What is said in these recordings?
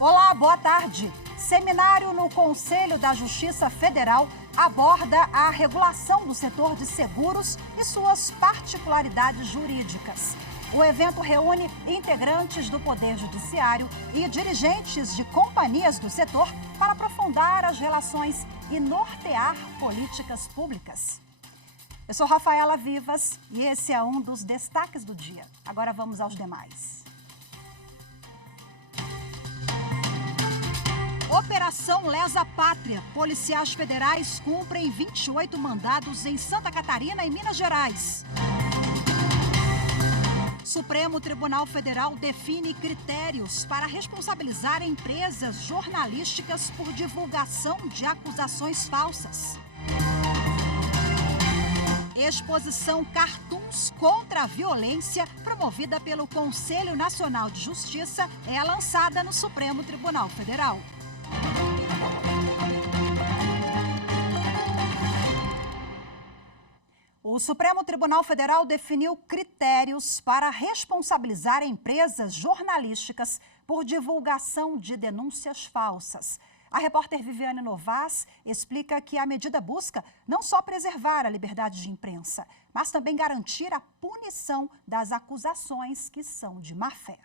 Olá, boa tarde. Seminário no Conselho da Justiça Federal aborda a regulação do setor de seguros e suas particularidades jurídicas. O evento reúne integrantes do Poder Judiciário e dirigentes de companhias do setor para aprofundar as relações e nortear políticas públicas. Eu sou Rafaela Vivas e esse é um dos destaques do dia. Agora vamos aos demais. Operação Lesa Pátria. Policiais federais cumprem 28 mandados em Santa Catarina e Minas Gerais. Supremo Tribunal Federal define critérios para responsabilizar empresas jornalísticas por divulgação de acusações falsas. Exposição Cartoons contra a Violência, promovida pelo Conselho Nacional de Justiça, é lançada no Supremo Tribunal Federal. O Supremo Tribunal Federal definiu critérios para responsabilizar empresas jornalísticas por divulgação de denúncias falsas. A repórter Viviane Novas explica que a medida busca não só preservar a liberdade de imprensa, mas também garantir a punição das acusações que são de má-fé.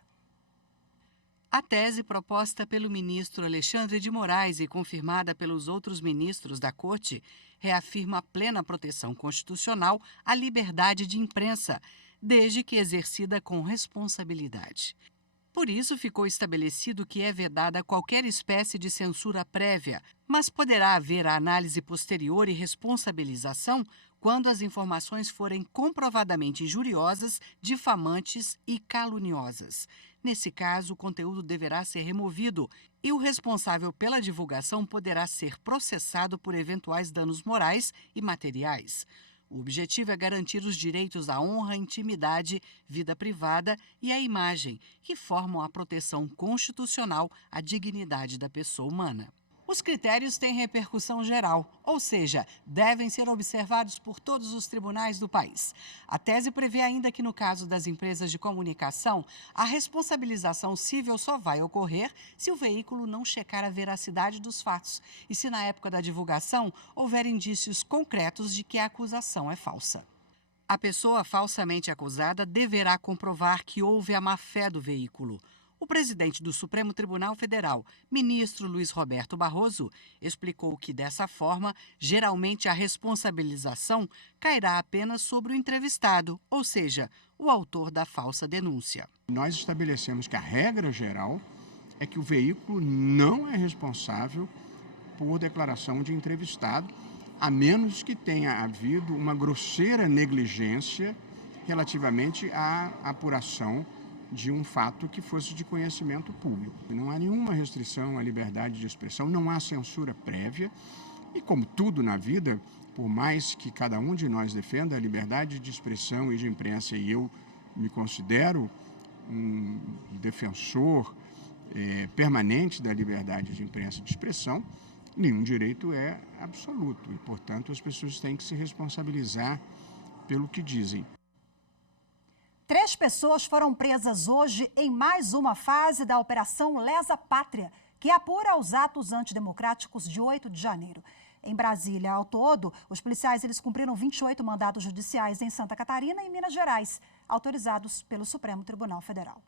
A tese proposta pelo ministro Alexandre de Moraes e confirmada pelos outros ministros da Corte reafirma a plena proteção constitucional à liberdade de imprensa, desde que exercida com responsabilidade. Por isso, ficou estabelecido que é vedada qualquer espécie de censura prévia, mas poderá haver a análise posterior e responsabilização quando as informações forem comprovadamente injuriosas, difamantes e caluniosas. Nesse caso, o conteúdo deverá ser removido e o responsável pela divulgação poderá ser processado por eventuais danos morais e materiais. O objetivo é garantir os direitos à honra, intimidade, vida privada e à imagem, que formam a proteção constitucional à dignidade da pessoa humana. Os critérios têm repercussão geral, ou seja, devem ser observados por todos os tribunais do país. A tese prevê ainda que, no caso das empresas de comunicação, a responsabilização civil só vai ocorrer se o veículo não checar a veracidade dos fatos e se, na época da divulgação, houver indícios concretos de que a acusação é falsa. A pessoa falsamente acusada deverá comprovar que houve a má-fé do veículo. O presidente do Supremo Tribunal Federal, ministro Luiz Roberto Barroso, explicou que, dessa forma, geralmente a responsabilização cairá apenas sobre o entrevistado, ou seja, o autor da falsa denúncia. Nós estabelecemos que a regra geral é que o veículo não é responsável por declaração de entrevistado, a menos que tenha havido uma grosseira negligência relativamente à apuração de um fato que fosse de conhecimento público. Não há nenhuma restrição à liberdade de expressão, não há censura prévia e, como tudo na vida, por mais que cada um de nós defenda a liberdade de expressão e de imprensa, e eu me considero um defensor permanente da liberdade de imprensa e de expressão, nenhum direito é absoluto e, portanto, as pessoas têm que se responsabilizar pelo que dizem. 3 pessoas foram presas hoje em mais uma fase da Operação Lesa Pátria, que apura os atos antidemocráticos de 8 de janeiro. Em Brasília, ao todo, os policiais cumpriram 28 mandados judiciais em Santa Catarina e Minas Gerais, autorizados pelo Supremo Tribunal Federal.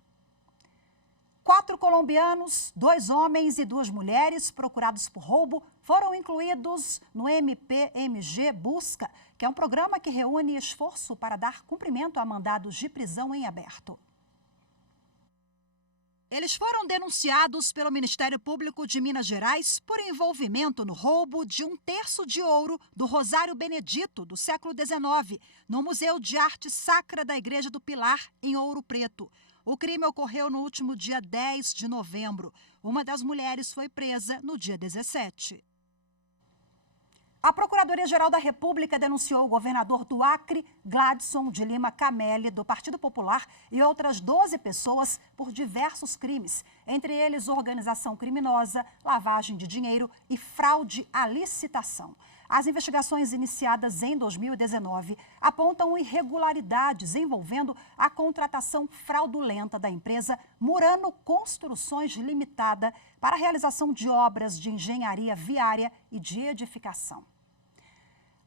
4 colombianos, 2 homens e 2 mulheres procurados por roubo foram incluídos no MPMG Busca, que é um programa que reúne esforço para dar cumprimento a mandados de prisão em aberto. Eles foram denunciados pelo Ministério Público de Minas Gerais por envolvimento no roubo de 1/3 de ouro do Rosário Benedito, do século XIX, no Museu de Arte Sacra da Igreja do Pilar, em Ouro Preto. O crime ocorreu no último dia 10 de novembro. Uma das mulheres foi presa no dia 17. A Procuradoria-Geral da República denunciou o governador do Acre, Gladson de Lima Cameli, do Partido Popular, e outras 12 pessoas por diversos crimes, entre eles organização criminosa, lavagem de dinheiro e fraude à licitação. As investigações iniciadas em 2019 apontam irregularidades envolvendo a contratação fraudulenta da empresa Murano Construções Limitada para a realização de obras de engenharia viária e de edificação.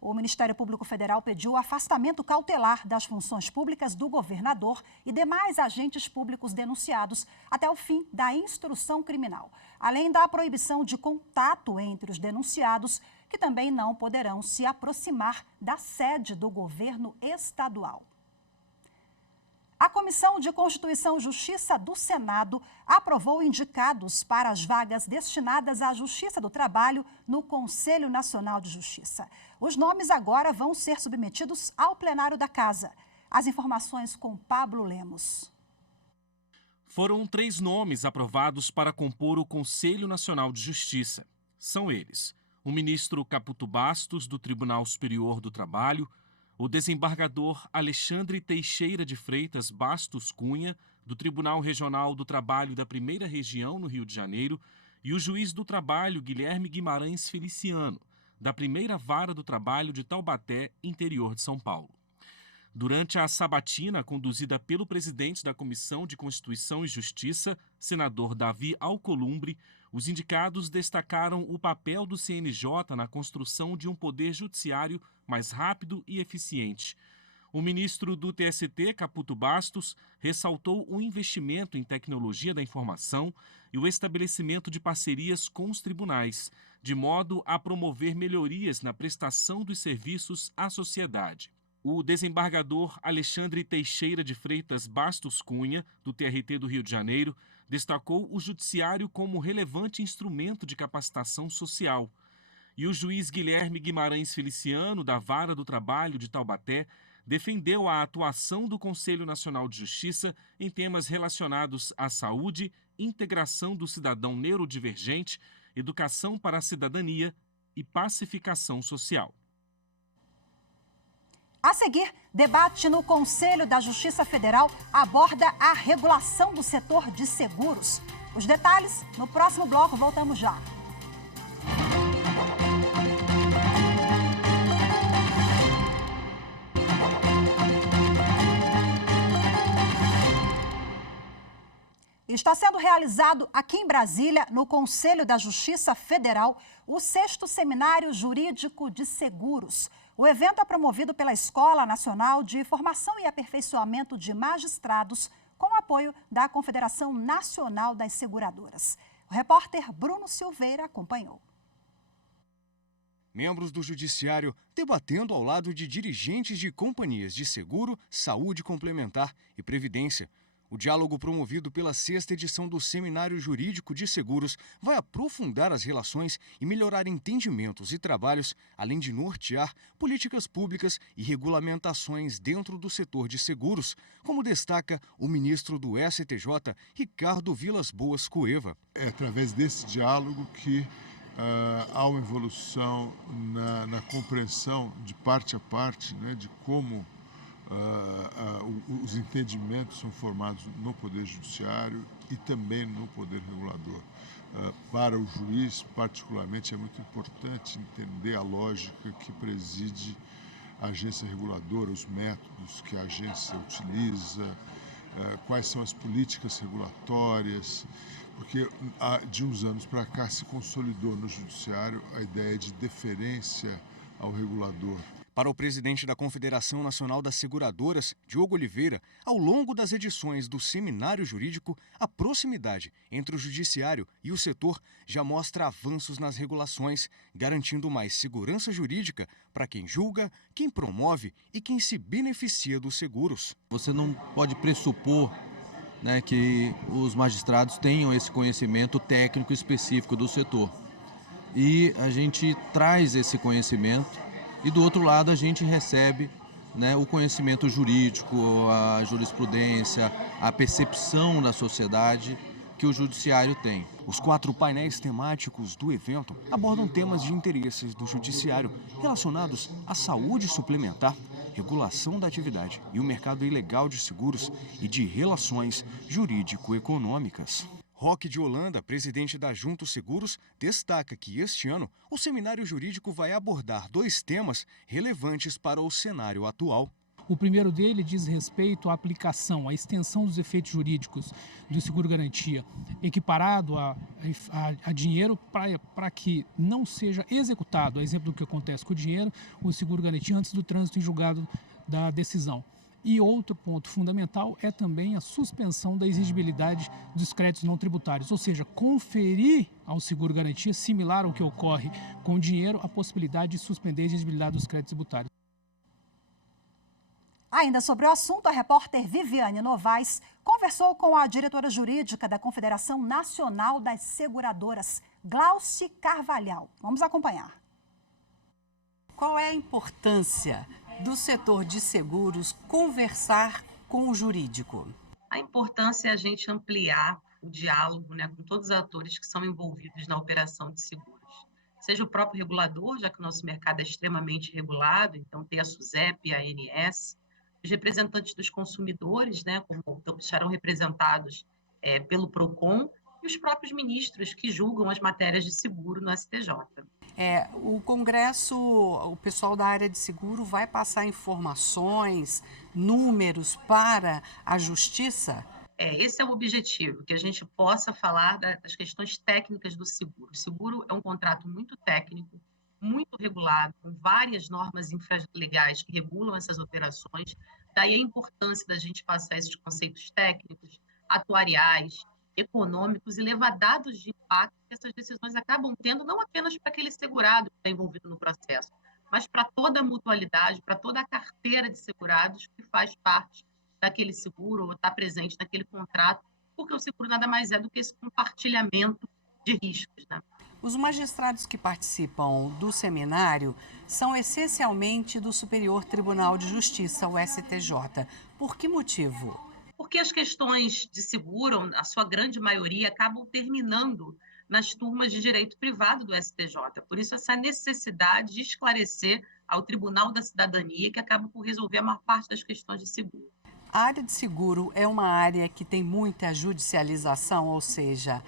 O Ministério Público Federal pediu o afastamento cautelar das funções públicas do governador e demais agentes públicos denunciados até o fim da instrução criminal, além da proibição de contato entre os denunciados, que também não poderão se aproximar da sede do governo estadual. A Comissão de Constituição e Justiça do Senado aprovou indicados para as vagas destinadas à Justiça do Trabalho no Conselho Nacional de Justiça. Os nomes agora vão ser submetidos ao plenário da Casa. As informações com Pablo Lemos. Foram 3 nomes aprovados para compor o Conselho Nacional de Justiça. São eles: o ministro Caputo Bastos, do Tribunal Superior do Trabalho, o desembargador Alexandre Teixeira de Freitas Bastos Cunha, do Tribunal Regional do Trabalho da Primeira Região, no Rio de Janeiro, e o juiz do Trabalho Guilherme Guimarães Feliciano, da Primeira Vara do Trabalho de Taubaté, interior de São Paulo. Durante a sabatina conduzida pelo presidente da Comissão de Constituição e Justiça, senador Davi Alcolumbre, os indicados destacaram o papel do CNJ na construção de um poder judiciário mais rápido e eficiente. O ministro do TST, Caputo Bastos, ressaltou o investimento em tecnologia da informação e o estabelecimento de parcerias com os tribunais, de modo a promover melhorias na prestação dos serviços à sociedade. O desembargador Alexandre Teixeira de Freitas Bastos Cunha, do TRT do Rio de Janeiro, destacou o judiciário como relevante instrumento de capacitação social. E o juiz Guilherme Guimarães Feliciano, da Vara do Trabalho de Taubaté, defendeu a atuação do Conselho Nacional de Justiça em temas relacionados à saúde, integração do cidadão neurodivergente, educação para a cidadania e pacificação social. A seguir, debate no Conselho da Justiça Federal aborda a regulação do setor de seguros. Os detalhes no próximo bloco, voltamos já. Está sendo realizado aqui em Brasília, no Conselho da Justiça Federal, o 6º Seminário Jurídico de Seguros. O evento é promovido pela Escola Nacional de Formação e Aperfeiçoamento de Magistrados, com apoio da Confederação Nacional das Seguradoras. O repórter Bruno Silveira acompanhou. Membros do Judiciário debatendo ao lado de dirigentes de companhias de seguro, saúde complementar e previdência. O diálogo promovido pela 6ª edição do Seminário Jurídico de Seguros vai aprofundar as relações e melhorar entendimentos e trabalhos, além de nortear políticas públicas e regulamentações dentro do setor de seguros, como destaca o ministro do STJ, Ricardo Vilas Boas Cueva. É através desse diálogo que há uma evolução na compreensão de parte a parte, né, de como os entendimentos são formados no Poder Judiciário e também no Poder Regulador. Para o juiz, particularmente, é muito importante entender a lógica que preside a agência reguladora, os métodos que a agência utiliza, quais são as políticas regulatórias, porque de uns anos para cá se consolidou no Judiciário a ideia de deferência ao regulador. Para o presidente da Confederação Nacional das Seguradoras, Diogo Oliveira, ao longo das edições do Seminário Jurídico, a proximidade entre o judiciário e o setor já mostra avanços nas regulações, garantindo mais segurança jurídica para quem julga, quem promove e quem se beneficia dos seguros. Você não pode pressupor, né, que os magistrados tenham esse conhecimento técnico específico do setor. E a gente traz esse conhecimento. E do outro lado a gente recebe, né, o conhecimento jurídico, a jurisprudência, a percepção da sociedade que o judiciário tem. Os 4 painéis temáticos do evento abordam temas de interesses do judiciário relacionados à saúde suplementar, regulação da atividade e o mercado ilegal de seguros e de relações jurídico-econômicas. Roque de Holanda, presidente da Junto Seguros, destaca que este ano o seminário jurídico vai abordar 2 temas relevantes para o cenário atual. O primeiro dele diz respeito à aplicação, à extensão dos efeitos jurídicos do seguro-garantia, equiparado a dinheiro para que não seja executado, a exemplo do que acontece com o dinheiro, o seguro-garantia antes do trânsito em julgado da decisão. E outro ponto fundamental é também a suspensão da exigibilidade dos créditos não tributários, ou seja, conferir ao seguro-garantia, similar ao que ocorre com o dinheiro, a possibilidade de suspender a exigibilidade dos créditos tributários. Ainda sobre o assunto, a repórter Viviane Novaes conversou com a diretora jurídica da Confederação Nacional das Seguradoras, Glauci Carvalhal. Vamos acompanhar. Qual é a importância do setor de seguros conversar com o jurídico? A importância é a gente ampliar o diálogo, né, com todos os atores que são envolvidos na operação de seguros. Seja o próprio regulador, já que o nosso mercado é extremamente regulado, então tem a SUSEP, a ANS, os representantes dos consumidores, né, como estarão representados pelo PROCON, e os próprios ministros que julgam as matérias de seguro no STJ. O Congresso, o pessoal da área de seguro vai passar informações, números para a Justiça? Esse é o objetivo, que a gente possa falar das questões técnicas do seguro. O seguro é um contrato muito técnico, muito regulado, com várias normas infralegais que regulam essas operações. Daí a importância da gente passar esses conceitos técnicos, atuariais, econômicos e levar dados de impacto que essas decisões acabam tendo, não apenas para aquele segurado que está envolvido no processo, mas para toda a mutualidade, para toda a carteira de segurados que faz parte daquele seguro ou está presente naquele contrato, porque o seguro nada mais é do que esse compartilhamento de riscos, né? Os magistrados que participam do seminário são essencialmente do Superior Tribunal de Justiça, o STJ. Por que motivo? Porque as questões de seguro, a sua grande maioria, acabam terminando nas turmas de direito privado do STJ. Por isso, essa necessidade de esclarecer ao Tribunal da Cidadania, que acaba por resolver a maior parte das questões de seguro. A área de seguro é uma área que tem muita judicialização, ou seja,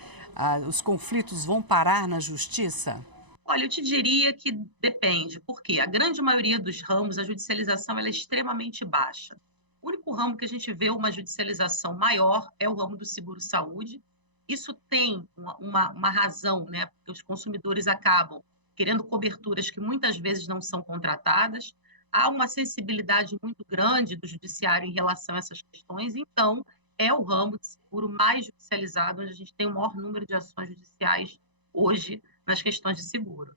os conflitos vão parar na justiça? Olha, eu te diria que depende, porque a grande maioria dos ramos, a judicialização ela é extremamente baixa. O único ramo que a gente vê uma judicialização maior é o ramo do seguro-saúde. Isso tem uma razão, né? Porque os consumidores acabam querendo coberturas que muitas vezes não são contratadas. Há uma sensibilidade muito grande do judiciário em relação a essas questões, então é o ramo de seguro mais judicializado, onde a gente tem o maior número de ações judiciais hoje nas questões de seguro.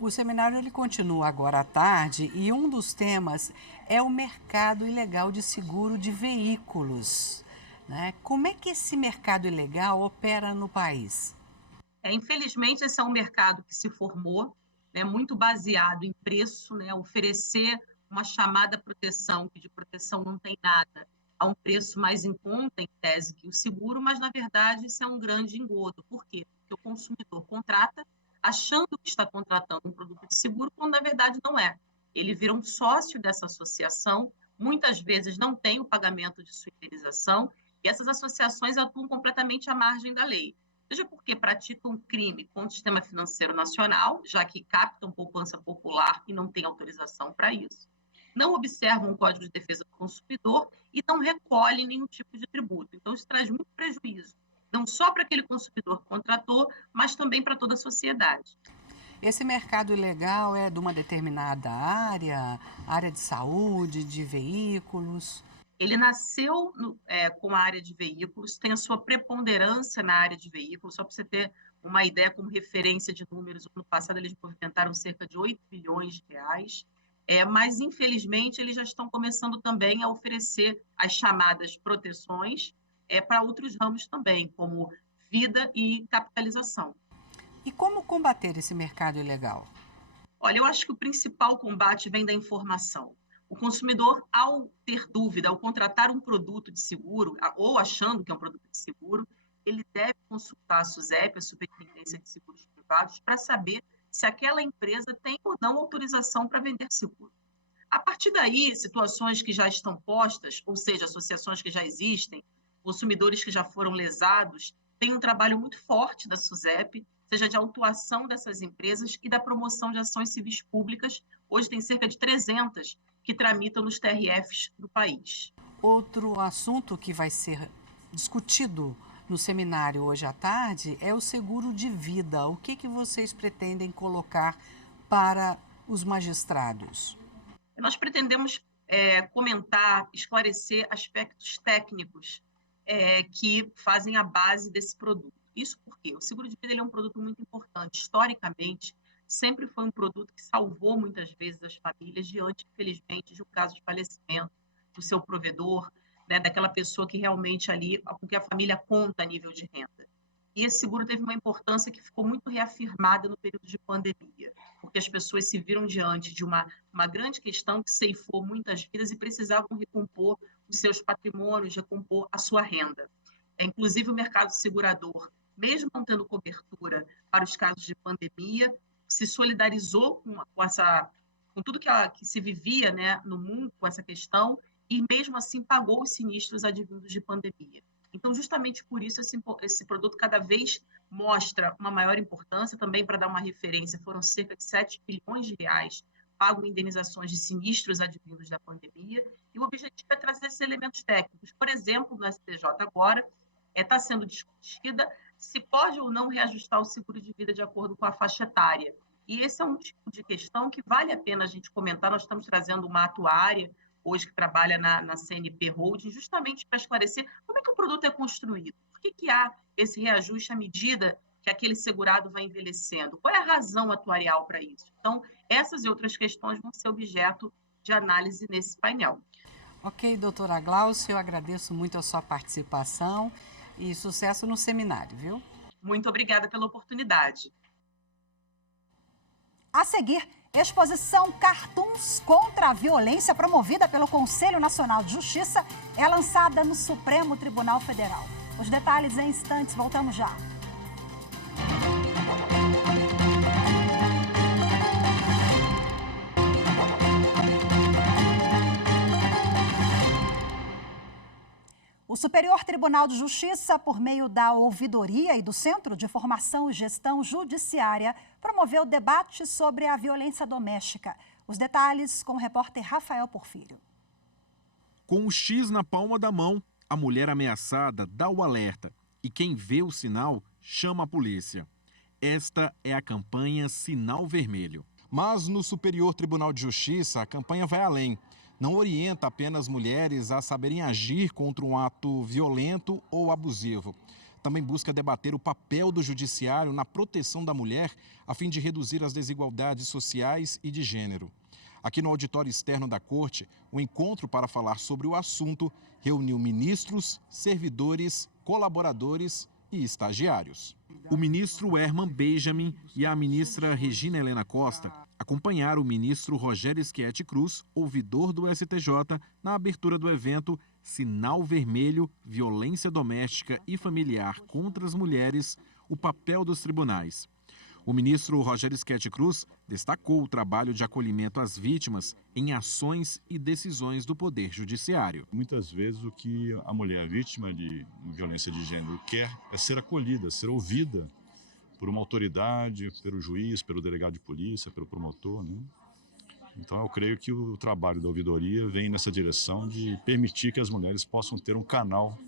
O seminário ele continua agora à tarde e um dos temas é o mercado ilegal de seguro de veículos, né? Como é que esse mercado ilegal opera no país? Infelizmente, esse é um mercado que se formou, né, muito baseado em preço, né, oferecer uma chamada proteção, que de proteção não tem nada, a um preço mais em conta, em tese, que o seguro, mas, na verdade, isso é um grande engodo. Por quê? Porque o consumidor contrata achando que está contratando um produto de seguro, quando, na verdade, não é. Ele vira um sócio dessa associação, muitas vezes não tem o pagamento de sua indenização, e essas associações atuam completamente à margem da lei. Seja porque praticam crime contra o sistema financeiro nacional, já que captam poupança popular e não tem autorização para isso, não observam o Código de Defesa do Consumidor e não recolhem nenhum tipo de tributo. Então, isso traz muito prejuízo, não só para aquele consumidor que contratou, mas também para toda a sociedade. Esse mercado ilegal é de uma determinada área de saúde, de veículos? Ele nasceu com a área de veículos, tem a sua preponderância na área de veículos, só para você ter uma ideia como referência de números, no ano passado eles movimentaram cerca de 8 bilhões de reais, mas infelizmente eles já estão começando também a oferecer as chamadas proteções para outros ramos também, como vida e capitalização. E como combater esse mercado ilegal? Olha, eu acho que o principal combate vem da informação. O consumidor, ao ter dúvida, ao contratar um produto de seguro, ou achando que é um produto de seguro, ele deve consultar a SUSEP, a Superintendência de Seguros Privados, para saber se aquela empresa tem ou não autorização para vender seguro. A partir daí, situações que já estão postas, ou seja, associações que já existem, consumidores que já foram lesados, tem um trabalho muito forte da SUSEP, seja de autuação dessas empresas e da promoção de ações civis públicas. Hoje tem cerca de 300 que tramitam nos TRFs do país. Outro assunto que vai ser discutido no seminário hoje à tarde é o seguro de vida. O que vocês pretendem colocar para os magistrados? Nós pretendemos comentar, esclarecer aspectos técnicos que fazem a base desse produto. Isso porque o seguro de vida ele é um produto muito importante. Historicamente, sempre foi um produto que salvou muitas vezes as famílias diante, infelizmente, de um caso de falecimento do seu provedor, né, daquela pessoa que realmente ali, com que a família conta a nível de renda. E esse seguro teve uma importância que ficou muito reafirmada no período de pandemia, porque as pessoas se viram diante de uma grande questão que ceifou muitas vidas e precisavam recompor os seus patrimônios, recompor a sua renda. Inclusive, o mercado segurador, mesmo não tendo cobertura para os casos de pandemia, se solidarizou com tudo que se vivia, né, no mundo com essa questão e, mesmo assim, pagou os sinistros advindos de pandemia. Então, justamente por isso, esse produto cada vez mostra uma maior importância. Também, para dar uma referência, foram cerca de 7 bilhões de reais pagos em indenizações de sinistros advindos da pandemia. E o objetivo é trazer esses elementos técnicos. Por exemplo, no STJ agora, está sendo discutida se pode ou não reajustar o seguro de vida de acordo com a faixa etária. E esse é um tipo de questão que vale a pena a gente comentar. Nós estamos trazendo uma atuária hoje que trabalha na CNP Holding, justamente para esclarecer como é que o produto é construído, por que há esse reajuste à medida que aquele segurado vai envelhecendo, qual é a razão atuarial para isso. Então, essas e outras questões vão ser objeto de análise nesse painel. Ok, doutora Glaucia, eu agradeço muito a sua participação e sucesso no seminário, viu? Muito obrigada pela oportunidade. A seguir, exposição Cartoons contra a Violência, promovida pelo Conselho Nacional de Justiça, é lançada no Supremo Tribunal Federal. Os detalhes em instantes, voltamos já. O Superior Tribunal de Justiça, por meio da Ouvidoria e do Centro de Formação e Gestão Judiciária, promoveu debate sobre a violência doméstica. Os detalhes com o repórter Rafael Porfírio. Com o X na palma da mão, a mulher ameaçada dá o alerta e quem vê o sinal chama a polícia. Esta é a campanha Sinal Vermelho. Mas no Superior Tribunal de Justiça, a campanha vai além. Não orienta apenas mulheres a saberem agir contra um ato violento ou abusivo. Também busca debater o papel do judiciário na proteção da mulher, a fim de reduzir as desigualdades sociais e de gênero. Aqui no auditório externo da Corte, o encontro para falar sobre o assunto reuniu ministros, servidores, colaboradores e estagiários. O ministro Herman Benjamin e a ministra Regina Helena Costa acompanharam o ministro Rogério Schietti Cruz, ouvidor do STJ, na abertura do evento Sinal Vermelho, Violência Doméstica e Familiar contra as Mulheres, o papel dos tribunais. O ministro Rogério Schietti Cruz destacou o trabalho de acolhimento às vítimas em ações e decisões do Poder Judiciário. Muitas vezes o que a mulher vítima de violência de gênero quer é ser acolhida, ser ouvida por uma autoridade, pelo juiz, pelo delegado de polícia, pelo promotor, né? Então eu creio que o trabalho da ouvidoria vem nessa direção de permitir que as mulheres possam ter um canal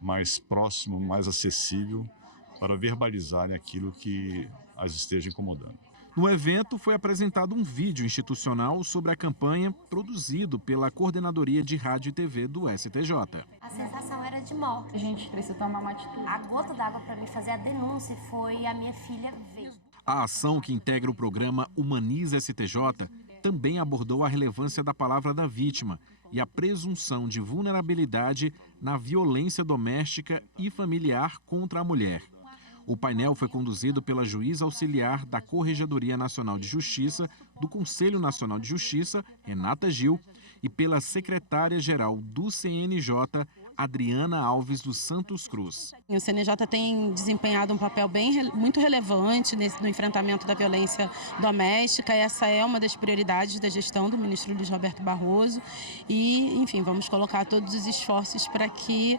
mais próximo, mais acessível para verbalizarem aquilo que as esteja incomodando. No evento foi apresentado um vídeo institucional sobre a campanha produzido pela Coordenadoria de Rádio e TV do STJ. A sensação era de morte. A gente precisa tomar uma atitude. A gota d'água para mim fazer a denúncia foi a minha filha ver. A ação que integra o programa Humaniza STJ também abordou a relevância da palavra da vítima e a presunção de vulnerabilidade na violência doméstica e familiar contra a mulher. O painel foi conduzido pela juíza auxiliar da Corregedoria Nacional de Justiça do Conselho Nacional de Justiça, Renata Gil, e pela secretária-geral do CNJ, Adriana Alves dos Santos Cruz. O CNJ tem desempenhado um papel muito relevante no enfrentamento da violência doméstica. Essa é uma das prioridades da gestão do ministro Luiz Roberto Barroso e, enfim, vamos colocar todos os esforços para que,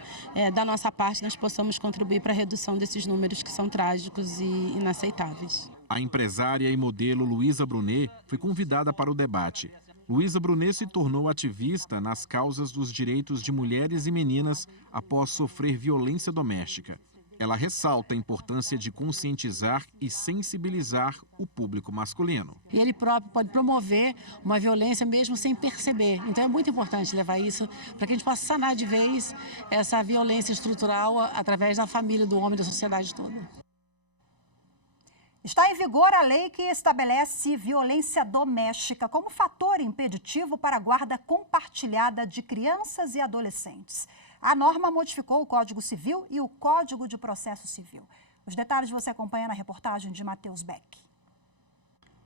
da nossa parte, nós possamos contribuir para a redução desses números que são trágicos e inaceitáveis. A empresária e modelo Luísa Brunet foi convidada para o debate. Luísa Brunet se tornou ativista nas causas dos direitos de mulheres e meninas após sofrer violência doméstica. Ela ressalta a importância de conscientizar e sensibilizar o público masculino. E ele próprio pode promover uma violência mesmo sem perceber. Então é muito importante levar isso para que a gente possa sanar de vez essa violência estrutural através da família, do homem e da sociedade toda. Está em vigor a lei que estabelece violência doméstica como fator impeditivo para a guarda compartilhada de crianças e adolescentes. A norma modificou o Código Civil e o Código de Processo Civil. Os detalhes você acompanha na reportagem de Matheus Beck.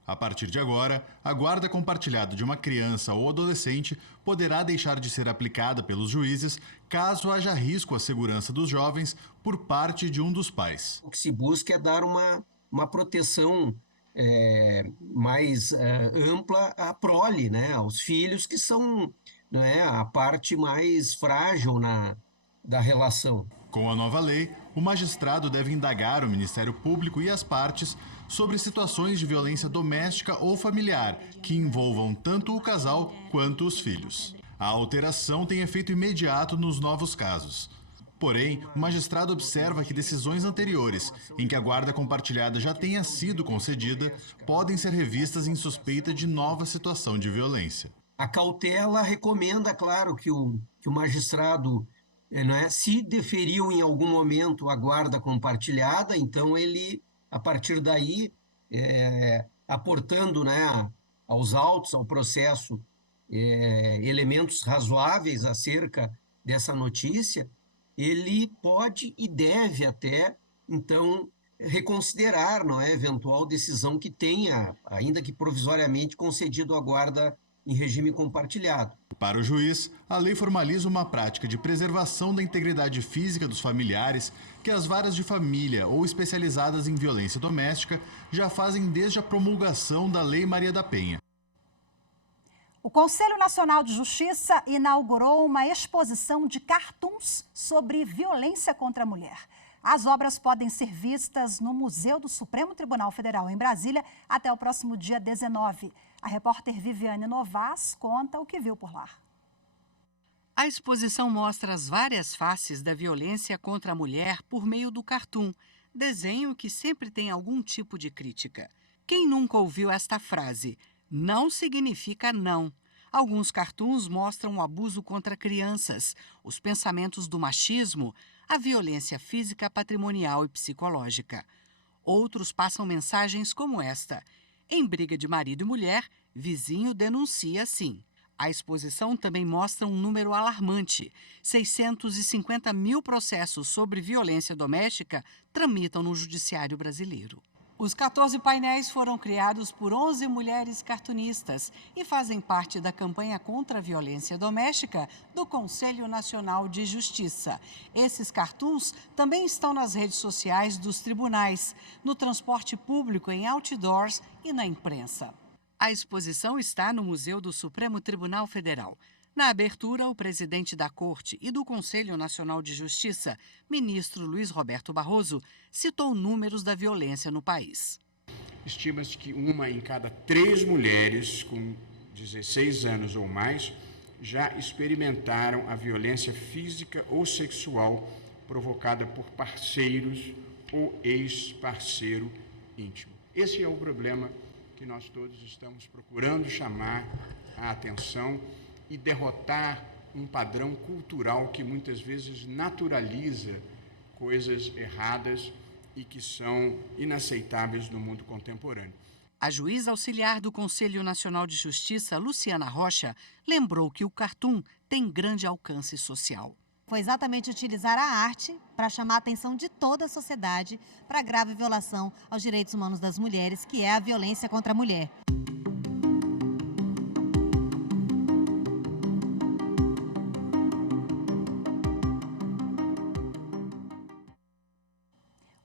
A partir de agora, a guarda compartilhada de uma criança ou adolescente poderá deixar de ser aplicada pelos juízes caso haja risco à segurança dos jovens por parte de um dos pais. O que se busca é dar uma proteção mais ampla à prole, né, aos filhos, que são, né, a parte mais frágil da relação. Com a nova lei, o magistrado deve indagar o Ministério Público e as partes sobre situações de violência doméstica ou familiar que envolvam tanto o casal quanto os filhos. A alteração tem efeito imediato nos novos casos. Porém, o magistrado observa que decisões anteriores, em que a guarda compartilhada já tenha sido concedida, podem ser revistas em suspeita de nova situação de violência. A cautela recomenda, claro, que o magistrado, se deferiu em algum momento a guarda compartilhada, então ele, a partir daí, aportando, aos autos, ao processo, elementos razoáveis acerca dessa notícia, ele pode e deve até, então, reconsiderar a eventual decisão que tenha, ainda que provisoriamente, concedido a guarda em regime compartilhado. Para o juiz, a lei formaliza uma prática de preservação da integridade física dos familiares que as varas de família ou especializadas em violência doméstica já fazem desde a promulgação da Lei Maria da Penha. O Conselho Nacional de Justiça inaugurou uma exposição de cartoons sobre violência contra a mulher. As obras podem ser vistas no Museu do Supremo Tribunal Federal, em Brasília, até o próximo dia 19. A repórter Viviane Novas conta o que viu por lá. A exposição mostra as várias faces da violência contra a mulher por meio do cartoon, desenho que sempre tem algum tipo de crítica. Quem nunca ouviu esta frase? Não significa não. Alguns cartoons mostram o abuso contra crianças, os pensamentos do machismo, a violência física, patrimonial e psicológica. Outros passam mensagens como esta. Em briga de marido e mulher, vizinho denuncia sim. A exposição também mostra um número alarmante. 650 mil processos sobre violência doméstica tramitam no judiciário brasileiro. Os 14 painéis foram criados por 11 mulheres cartunistas e fazem parte da campanha contra a violência doméstica do Conselho Nacional de Justiça. Esses cartoons também estão nas redes sociais dos tribunais, no transporte público, em outdoors e na imprensa. A exposição está no Museu do Supremo Tribunal Federal. Na abertura, o presidente da Corte e do Conselho Nacional de Justiça, ministro Luiz Roberto Barroso, citou números da violência no país. Estima-se que 1 em cada 3 mulheres com 16 anos ou mais já experimentaram a violência física ou sexual provocada por parceiros ou ex-parceiro íntimo. Esse é o problema que nós todos estamos procurando chamar a atenção e derrotar um padrão cultural que muitas vezes naturaliza coisas erradas e que são inaceitáveis no mundo contemporâneo. A juíza auxiliar do Conselho Nacional de Justiça, Luciana Rocha, lembrou que o cartoon tem grande alcance social. Foi exatamente utilizar a arte para chamar a atenção de toda a sociedade para a grave violação aos direitos humanos das mulheres, que é a violência contra a mulher.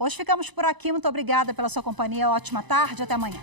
Hoje ficamos por aqui. Muito obrigada pela sua companhia. Ótima tarde. Até amanhã.